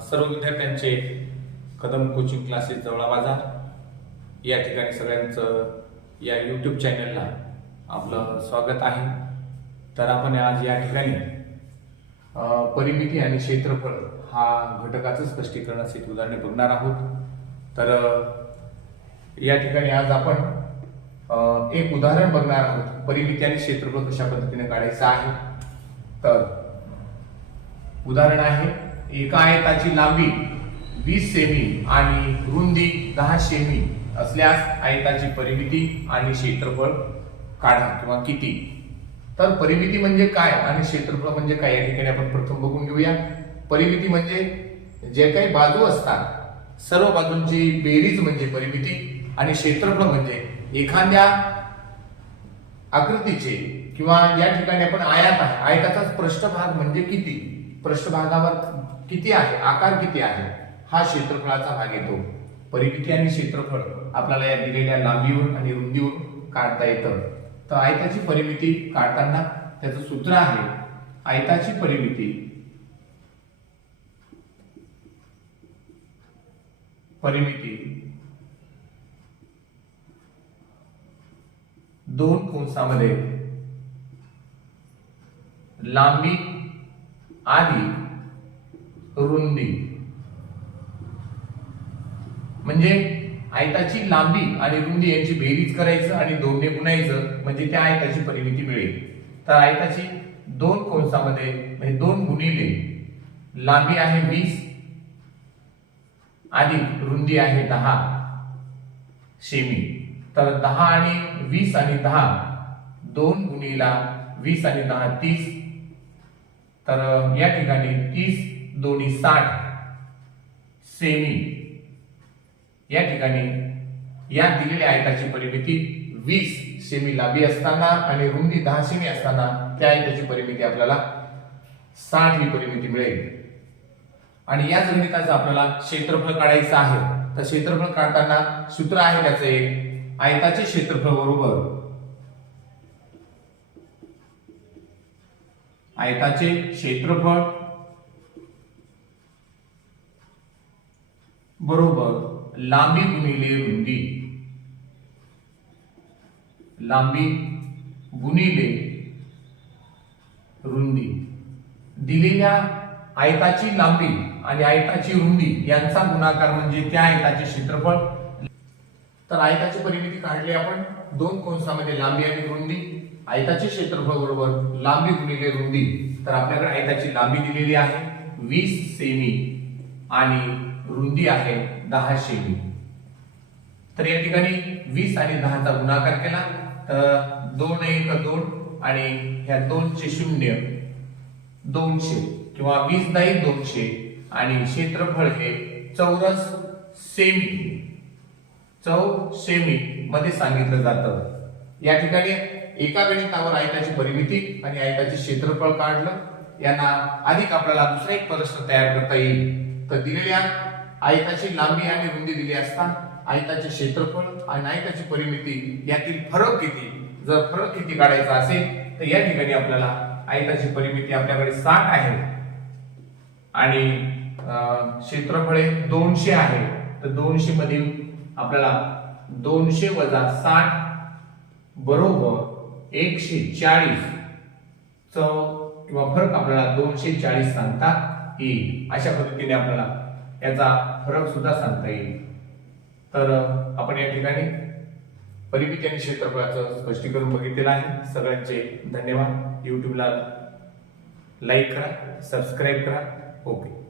सर्व विद्यार्थ्यांचे Kadam coaching classes जवळा बाजार या ठिकाणी सगळ्यांचं या यूट्यूब चॅनलला आपलं स्वागत आहे. तर आपण आज या ठिकाणी परिमिती आणि क्षेत्रफळ हा घटकाचं स्पष्टीकरणाचे उदाहरणे बघणार आहोत. तर या ठिकाणी आज आपण एक उदाहरण बघणार आहोत. परिमिती आणि क्षेत्रफळ कशा पद्धतीने काढायचं आहे? तर उदाहरण आहे एका आयताची लांबी वीस सेमी आणि रुंदी दहा सेमी असल्यास आयताची परिमिती आणि क्षेत्रफळ काढा किंवा किती. तर परिमिती म्हणजे काय आणि क्षेत्रफळ म्हणजे काय? या ठिकाणी आपण प्रथम बघून घेऊया. परिमिती म्हणजे जे काही बाजू असतात सर्व बाजूंची बेरीज म्हणजे परिमिती आणि क्षेत्रफळ म्हणजे एखाद्या आकृतीचे किंवा या ठिकाणी आपण आयात आहे. आयताचाच पृष्ठभाग म्हणजे किती? पृष्ठभागावर किती आहे? आकार किती आहे? हा क्षेत्रफळाचा भाग येतो. परिमिती आणि क्षेत्रफळ आपल्याला या दिलेल्या लांबीवरून आणि रुंदीवरून काढता येतं. तर आयताची परिमिती काढताना त्याचं सूत्र आहे आयताची परिमिती. परिमिती दोन कंसामध्ये लांबी आधी रुंदी. म्हणजे आयताची लांबी आणि रुंदी यांची बेरीज करायचं आणि दोनने गुणायचं म्हणजे त्या आयताची परिमिती मिळेल. तर आयताची दोन कंसामध्ये म्हणजे दोन गुणिले लांबी आहे वीस आणि रुंदी आहे दहा सेमी तर दहा आणि वीस आणि दहा दोन गुणीला वीस आणि दहा तीस तर या ठिकाणी तीस दोन्ही साठ सेमी या ठिकाणी या दिलेल्या आयताची परिमिती वीस सेमी लांबी असताना आणि रुंदी दहा सेमी असताना त्या आयताची परिमिती आपल्याला साठ ही परिमिती मिळेल. आणि याच गणिताचं आपल्याला क्षेत्रफळ काढायचं आहे. तर क्षेत्रफळ काढताना सूत्र आहे त्याचं एक. आयताचे क्षेत्रफळ बरोबर आयताचे क्षेत्रफळ बरोबर लांबी गुणिले रुंदी. लांबी गुणिले रुंदी. दिलेल्या आयताची लांबी आणि आयताची रुंदी यांचा गुणाकार म्हणजे त्या आयताचे क्षेत्रफळ. तर आयताची परिमिती काढली आपण. दोन कोंसामध्ये लांबी आणि रुंदी. आयताचे क्षेत्रफळ बरोबर लांबी गुणिले रुंदी तर आपल्याकडे आयताची लांबी दिलेली आहे वीस सेमी आणि रुंदी आहे दहा सेमी. तर या ठिकाणी वीस आणि दहाचा गुणाकार केला तर दोन एक दोन आणि ह्या दोनचे शून्य दोनशे किंवा वीस दाही दोनशे आणि क्षेत्रफळ हे चौरस सेमी. चौ सेमी मध्ये सांगितलं जातं. या ठिकाणी एका गणितावर आयताची परिमिती आणि आयताचे क्षेत्रफळ काढलं. यांना अधिक आपल्याला दुसरा एक प्रश्न तयार करता येईल. तर दिलेल्या आयताची लांबी आणि रुंदी दिली असता आयताचे क्षेत्रफळ आणि आयताची परिमिती यातील फरक किती? जर फरक किती काढायचा असेल तर या ठिकाणी आपल्याला आयताची परिमिती आपल्याकडे साठ आहे. आणि क्षेत्रफळे क्षेत्रफळ हे दोनशे आहे. तर दोनशे मधील आपल्याला दोनशे वजा साठ बरोबर एकशे चाळीस किंवा फरक आपल्याला दोनशे चाळीस सांगता येईल. अशा पद्धतीने आपल्याला याचा फरक सुद्धा सांगता येईल. तर आपण या ठिकाणी परिमिती आणि क्षेत्रफळाचं स्पष्टीकरण बघितलेलं आहे. सगळ्यांचे धन्यवाद. युट्यूबला लाईक करा सबस्क्राईब करा. ओके